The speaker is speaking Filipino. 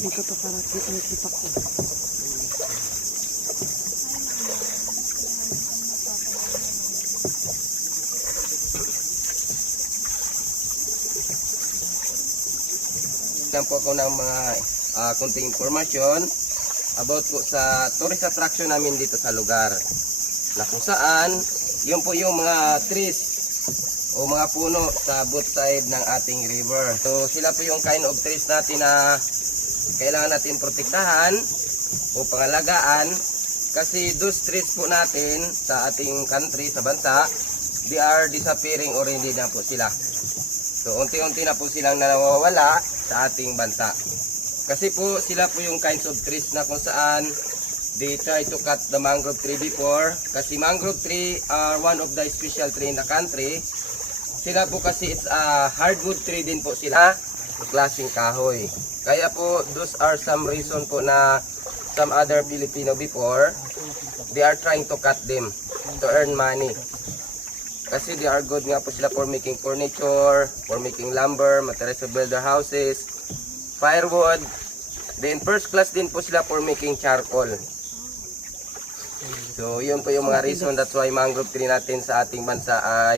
Dito to para kita yung sipak ko. Lang po ako ng mga kunting information about po sa tourist attraction namin dito sa lugar. Na kung saan, yun po yung mga trees o mga puno sa both side ng ating river. So sila po yung kind of trees natin na kailangan natin protektahan o pangalagaan kasi those trees po natin sa ating country, sa bansa, they are disappearing already na po sila. So unti-unti na po silang nawawala sa ating bansa. Kasi po sila po yung kinds of trees na kung saan they try to cut the mangrove tree before. Kasi mangrove tree are one of the special tree in the country. Sila po kasi it's a hardwood tree din po sila, klaseng kahoy. Kaya po those are some reason po na some other Filipino before, they are trying to cut them to earn money. Kasi they are good nga po sila for making furniture, for making lumber, materials to build their houses, firewood. Then first class din po sila for making charcoal. So yun po yung mga reason, that's why mangrove tree natin sa ating bansa ay